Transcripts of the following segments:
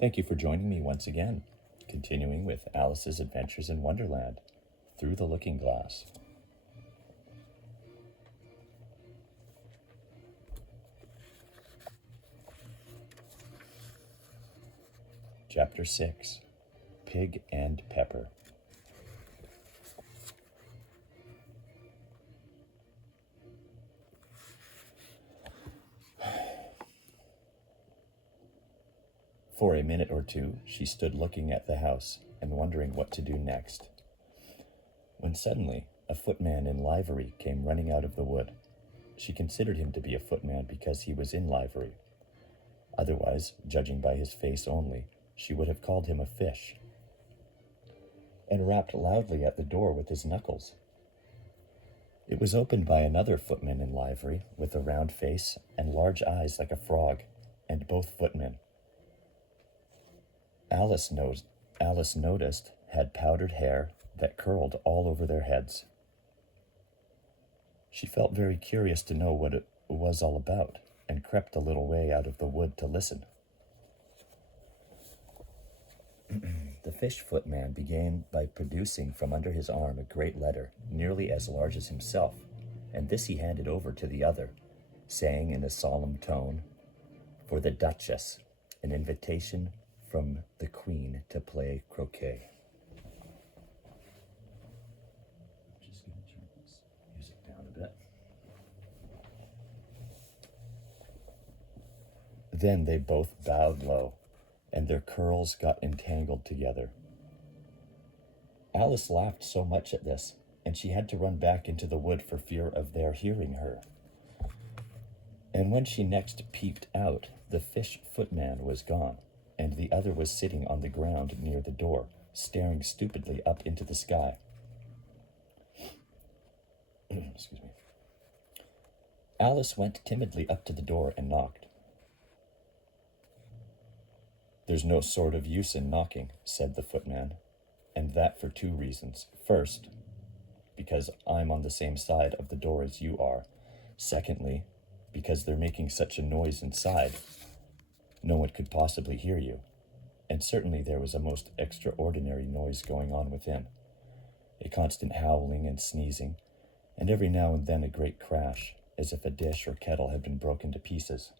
Thank you for joining me once again, continuing with Alice's Adventures in Wonderland, Through the Looking Glass. Chapter 6, Pig and Pepper. For a minute or two, she stood looking at the house and wondering what to do next, when suddenly a footman in livery came running out of the wood. She considered him to be a footman because he was in livery. Otherwise, judging by his face only, she would have called him a fish, and rapped loudly at the door with his knuckles. It was opened by another footman in livery, with a round face and large eyes like a frog, and both footmen, Alice noticed, had powdered hair that curled all over their heads. She felt very curious to know what it was all about, and crept a little way out of the wood to listen. The fish footman began by producing from under his arm a great letter, nearly as large as himself, and this he handed over to the other, saying in a solemn tone, "For the Duchess, an invitation from the Queen to play croquet." Just going to turn this music down a bit. Then they both bowed low, and their curls got entangled together. Alice laughed so much at this, and she had to run back into the wood for fear of their hearing her. And when she next peeped out, the fish footman was gone, and the other was sitting on the ground near the door, staring stupidly up into the sky. Excuse me. Alice went timidly up to the door and knocked. "There's no sort of use in knocking," said the footman, "and that for two reasons. First, because I'm on the same side of the door as you are. Secondly, because they're making such a noise inside. No one could possibly hear you, and certainly there was a most extraordinary noise going on within, a constant howling and sneezing, and every now and then a great crash, as if a dish or kettle had been broken to pieces."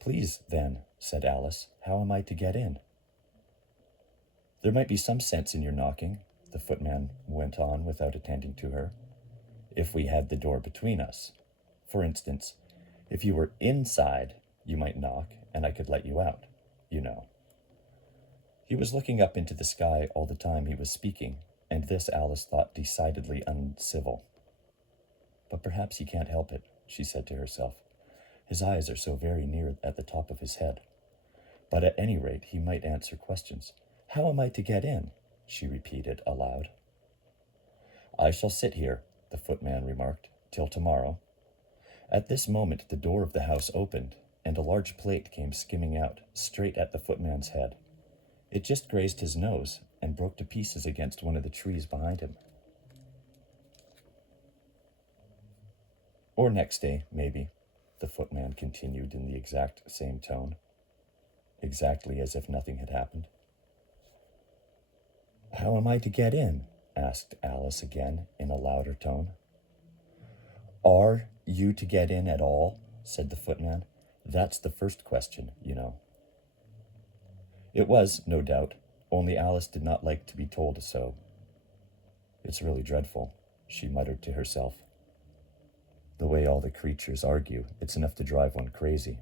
"Please, then," said Alice, "how am I to get in?" "There might be some sense in your knocking," the footman went on without attending to her, "if we had the door between us. For instance, if you were inside, you might knock, and I could let you out, you know." He was looking up into the sky all the time he was speaking, and this Alice thought decidedly uncivil. "But perhaps he can't help it," she said to herself. "His eyes are so very near at the top of his head. But at any rate, he might answer questions. How am I to get in?" she repeated aloud. "I shall sit here," the footman remarked, "till tomorrow." At this moment the door of the house opened, and a large plate came skimming out, straight at the footman's head. It just grazed his nose, and broke to pieces against one of the trees behind him. "Or next day, maybe," the footman continued in the exact same tone, exactly as if nothing had happened. "How am I to get in?" asked Alice again, in a louder tone. "Are you to get in at all?" said the footman. "That's the first question, you know." It was, no doubt, only Alice did not like to be told so. "It's really dreadful," she muttered to herself. "The way all the creatures argue, it's enough to drive one crazy."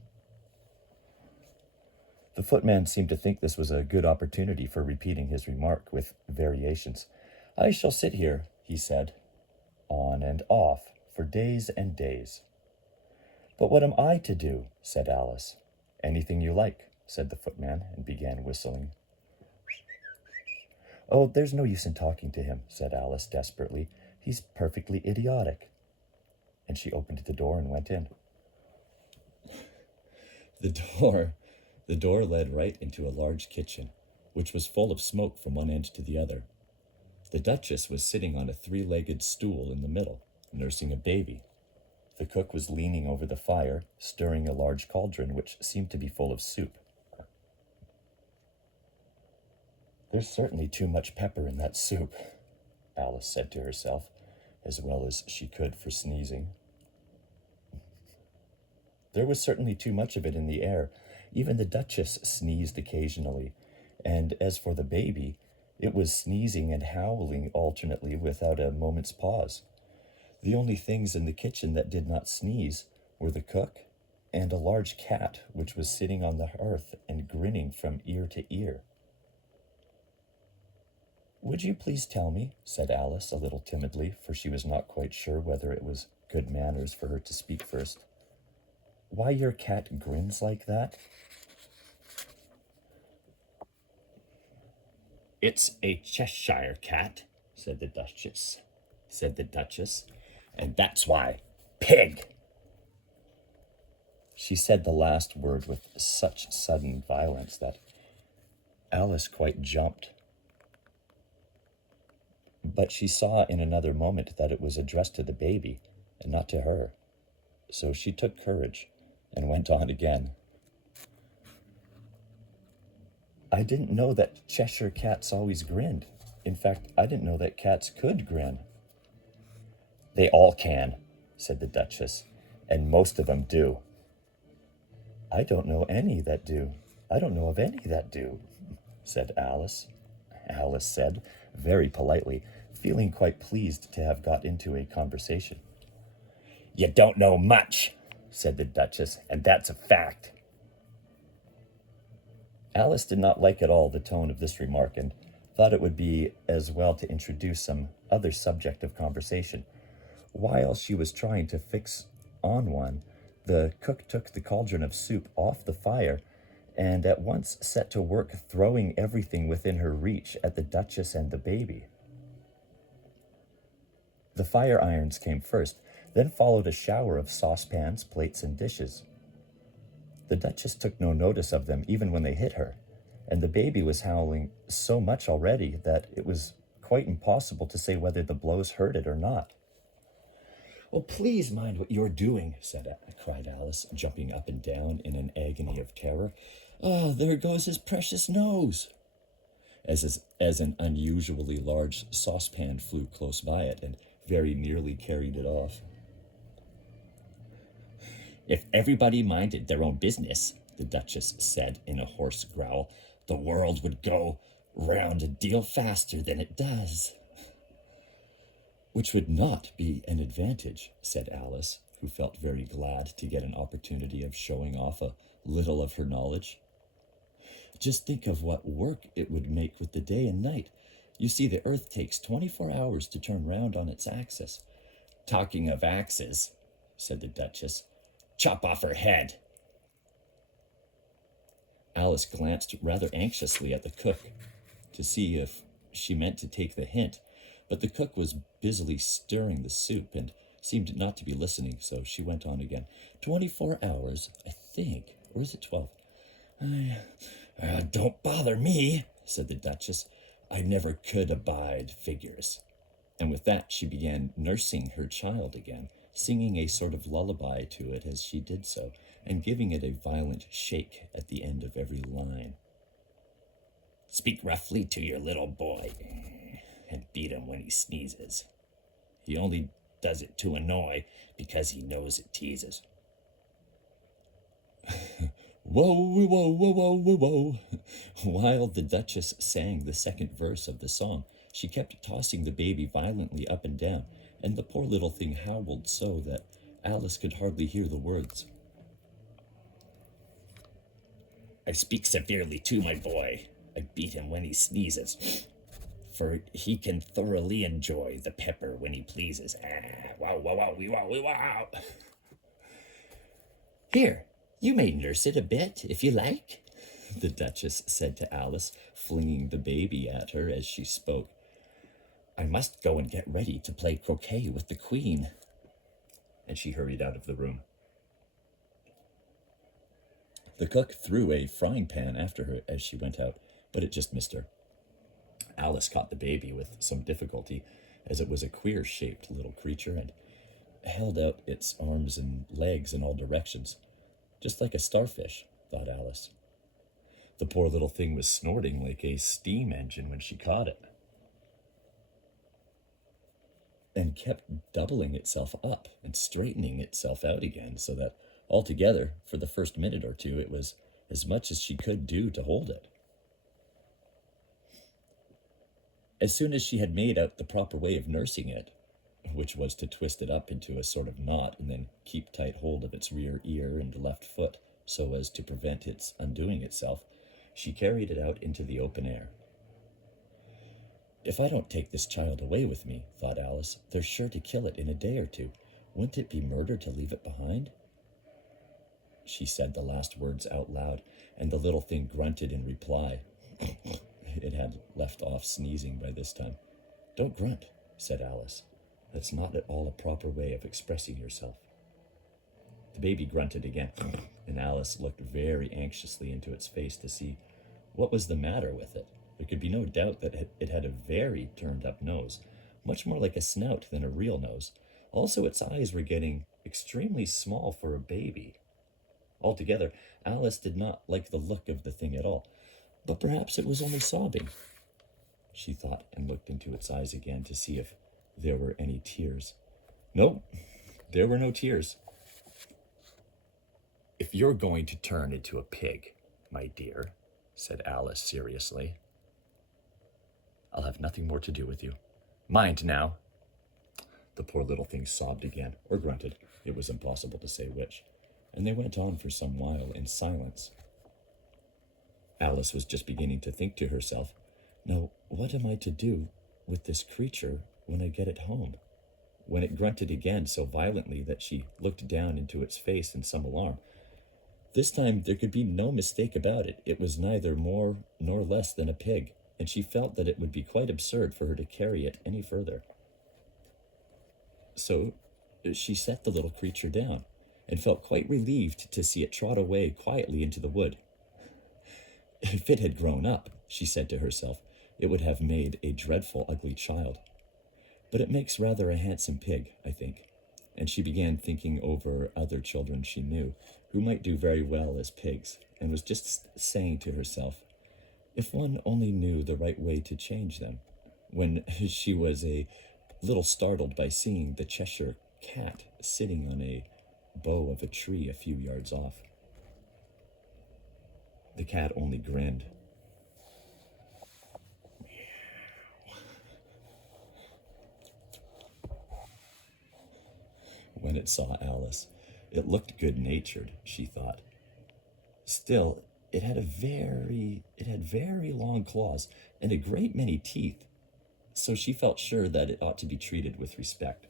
The footman seemed to think this was a good opportunity for repeating his remark with variations. "I shall sit here," he said, "on and off, for days and days." "But what am I to do?" said Alice. "Anything you like," said the footman, and began whistling. "Oh, there's no use in talking to him," said Alice desperately. "He's perfectly idiotic." And she opened the door and went in. The door led right into a large kitchen, which was full of smoke from one end to the other. The Duchess was sitting on a three-legged stool in the middle, nursing a baby. The cook was leaning over the fire, stirring a large cauldron which seemed to be full of soup. There's certainly too much pepper in that soup, Alice said to herself, as well as she could for sneezing. There was certainly too much of it in the air. Even the Duchess sneezed occasionally, and as for the baby, it was sneezing and howling alternately without a moment's pause. The only things in the kitchen that did not sneeze were the cook and a large cat which was sitting on the hearth and grinning from ear to ear. "Would you please tell me," said Alice a little timidly, for she was not quite sure whether it was good manners for her to speak first, "why your cat grins like that?" "It's a Cheshire cat," said the Duchess, "and that's why. Pig!" She said the last word with such sudden violence that Alice quite jumped. But she saw in another moment that it was addressed to the baby and not to her. So she took courage and went on again. "I didn't know that Cheshire cats always grinned. In fact, I didn't know that cats could grin." "They all can," said the Duchess, "and most of them do." "I don't know any that do. I don't know of any that do," said Alice. Alice said, very politely, feeling quite pleased to have got into a conversation. "You don't know much," said the Duchess, "and that's a fact." Alice did not like at all the tone of this remark and thought it would be as well to introduce some other subject of conversation. While she was trying to fix on one, the cook took the cauldron of soup off the fire and at once set to work throwing everything within her reach at the Duchess and the baby. The fire irons came first, then followed a shower of saucepans, plates, and dishes. The Duchess took no notice of them even when they hit her, and the baby was howling so much already that it was quite impossible to say whether the blows hurt it or not. "Oh, please mind what you're doing," cried Alice, jumping up and down in an agony of terror. "Oh, there goes his precious nose!" As an unusually large saucepan flew close by it and very nearly carried it off. "If everybody minded their own business," the Duchess said in a hoarse growl, "the world would go round a deal faster than it does." "Which would not be an advantage," said Alice, who felt very glad to get an opportunity of showing off a little of her knowledge. "Just think of what work it would make with the day and night. You see, the earth takes 24 hours to turn round on its axis." "Talking of axes," said the Duchess, "chop off her head." Alice glanced rather anxiously at the cook to see if she meant to take the hint, but the cook was busily stirring the soup and seemed not to be listening, so she went on again. 24 hours, I think, or is it 12? Don't bother me," said the Duchess. "I never could abide figures." And with that she began nursing her child again, singing a sort of lullaby to it as she did so, and giving it a violent shake at the end of every line. "Speak roughly to your little boy, and beat him when he sneezes. He only does it to annoy, because he knows it teases." Whoa, whoa, whoa, whoa, whoa, whoa. While the Duchess sang the second verse of the song, she kept tossing the baby violently up and down, and the poor little thing howled so that Alice could hardly hear the words. "I speak severely to my boy. I beat him when he sneezes, for he can thoroughly enjoy the pepper when he pleases. Wow, wow, wow, wee, wow, wee, wow." "Here, you may nurse it a bit, if you like," the Duchess said to Alice, flinging the baby at her as she spoke. "I must go and get ready to play croquet with the Queen." And she hurried out of the room. The cook threw a frying pan after her as she went out, but it just missed her. Alice caught the baby with some difficulty, as it was a queer-shaped little creature and held out its arms and legs in all directions. Just like a starfish, thought Alice. The poor little thing was snorting like a steam engine when she caught it, and kept doubling itself up and straightening itself out again, so that altogether, for the first minute or two, it was as much as she could do to hold it. As soon as she had made out the proper way of nursing it, which was to twist it up into a sort of knot and then keep tight hold of its rear ear and left foot so as to prevent its undoing itself, she carried it out into the open air. If I don't take this child away with me, thought Alice, they're sure to kill it in a day or two. Wouldn't it be murder to leave it behind? She said the last words out loud, and the little thing grunted in reply. It had left off sneezing by this time. Don't grunt, said Alice. That's not at all a proper way of expressing yourself. The baby grunted again, and Alice looked very anxiously into its face to see what was the matter with it. There could be no doubt that it had a very turned-up nose, much more like a snout than a real nose. Also, its eyes were getting extremely small for a baby. Altogether, Alice did not like the look of the thing at all, but perhaps it was only sobbing, she thought, and looked into its eyes again to see if there were any tears. No, there were no tears. If you're going to turn into a pig, my dear, said Alice seriously, I'll have nothing more to do with you. Mind now. The poor little thing sobbed again, or grunted. It was impossible to say which, and they went on for some while in silence. Alice was just beginning to think to herself, now, what am I to do with this creature when I get it home? When it grunted again so violently that she looked down into its face in some alarm. This time there could be no mistake about it. It was neither more nor less than a pig, and she felt that it would be quite absurd for her to carry it any further. So she set the little creature down, and felt quite relieved to see it trot away quietly into the wood. If it had grown up, she said to herself, it would have made a dreadful ugly child. But it makes rather a handsome pig, I think. And she began thinking over other children she knew, who might do very well as pigs, and was just saying to herself, if one only knew the right way to change them, when she was a little startled by seeing the Cheshire cat sitting on a bough of a tree a few yards off. The cat only grinned. When it saw Alice, it looked good-natured, she thought. Still, it had very long claws and a great many teeth, so she felt sure that it ought to be treated with respect.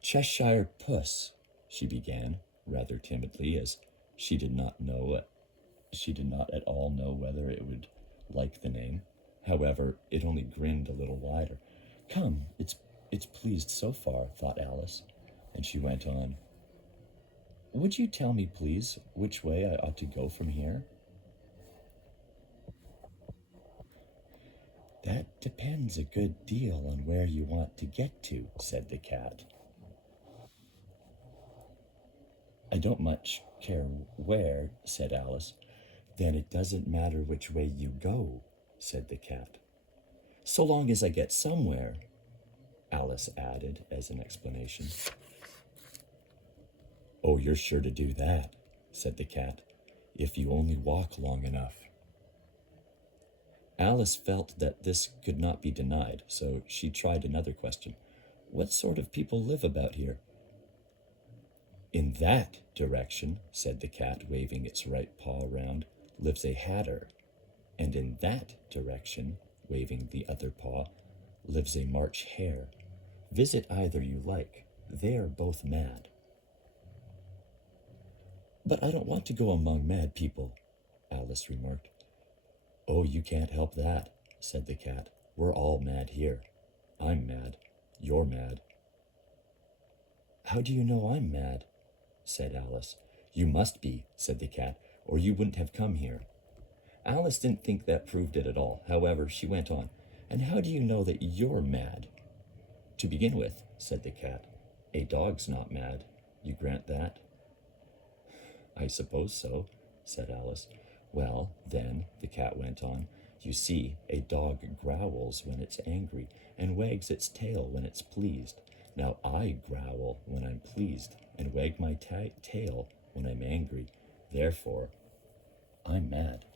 Cheshire Puss, she began, rather timidly, as she did not at all know whether it would like the name. However, it only grinned a little wider. Come, it's pleased so far, thought Alice, and she went on. Would you tell me, please, which way I ought to go from here? That depends a good deal on where you want to get to, said the cat. I don't much care where, said Alice. Then it doesn't matter which way you go, said the cat. So long as I get somewhere, Alice added as an explanation. Oh, you're sure to do that, said the cat, if you only walk long enough. Alice felt that this could not be denied, so she tried another question. What sort of people live about here? In that direction, said the cat, waving its right paw round, lives a hatter, and in that direction, waving the other paw, lives a March hare. Visit either you like. They are both mad. But I don't want to go among mad people, Alice remarked. Oh, you can't help that, said the cat. We're all mad here. I'm mad. You're mad. How do you know I'm mad? Said Alice. You must be, said the cat, or you wouldn't have come here. Alice didn't think that proved it at all. However, she went on. And how do you know that you're mad? To begin with, said the cat, a dog's not mad. You grant that? I suppose so, said Alice. Well, then, the cat went on, you see, a dog growls when it's angry and wags its tail when it's pleased. Now I growl when I'm pleased and wag my tail when I'm angry. Therefore, I'm mad.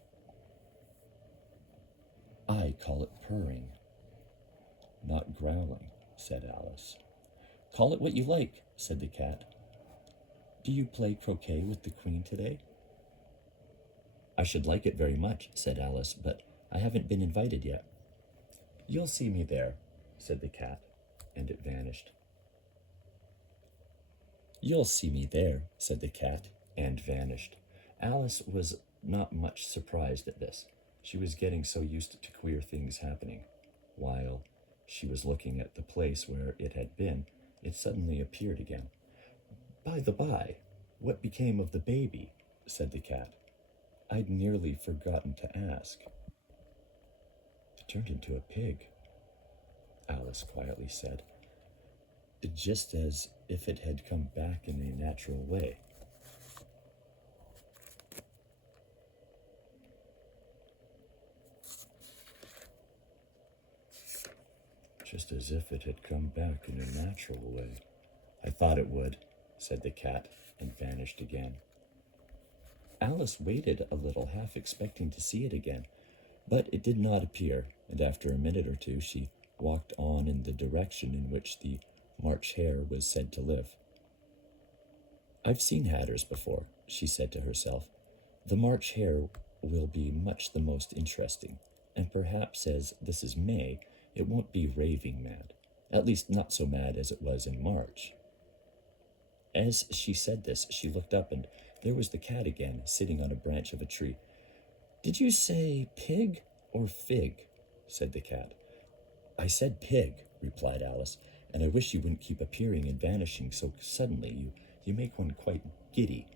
I call it purring, not growling, said Alice. Call it what you like, said the cat. Do you play croquet with the queen today? I should like it very much, said Alice, but I haven't been invited yet. You'll see me there, said the cat, and it vanished. You'll see me there, said the cat, and vanished. Alice was not much surprised at this. She was getting so used to queer things happening. While she was looking at the place where it had been, it suddenly appeared again. By the by, what became of the baby? Said the cat. I'd nearly forgotten to ask. It turned into a pig, Alice quietly said, just as if it had come back in a natural way. Just as if it had come back in a natural way. I thought it would, said the cat, and vanished again. Alice waited a little, half expecting to see it again, but it did not appear, and after a minute or two she walked on in the direction in which the March hare was said to live. I've seen hatters before, she said to herself. The March hare will be much the most interesting, and perhaps as this is May, it won't be raving mad, at least not so mad as it was in March. As she said this, she looked up, and there was the cat again, sitting on a branch of a tree. Did you say pig or fig? Said the cat. I said pig, replied Alice, and I wish you wouldn't keep appearing and vanishing so suddenly. You make one quite giddy.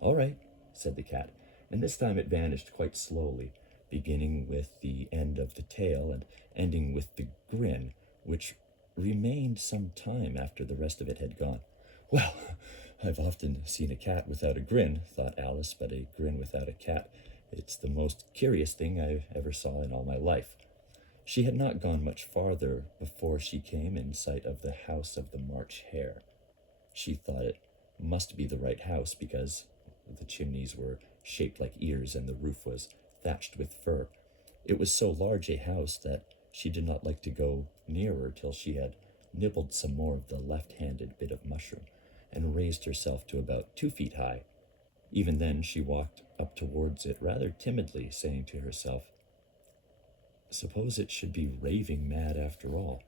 All right, said the cat, and this time it vanished quite slowly, beginning with the end of the tail and ending with the grin, which remained some time after the rest of it had gone. Well, I've often seen a cat without a grin, thought Alice, but a grin without a cat, it's the most curious thing I ever saw in all my life. She had not gone much farther before she came in sight of the house of the March hare. She thought it must be the right house because the chimneys were shaped like ears and the roof was thatched with fur. It was so large a house that she did not like to go nearer till she had nibbled some more of the left-handed bit of mushroom and raised herself to about 2 feet high. Even then she walked up towards it rather timidly, saying to herself, Suppose it should be raving mad after all.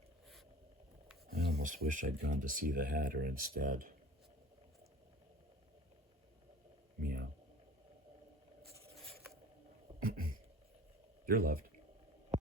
I almost wish I'd gone to see the hatter instead. Meow. You're loved.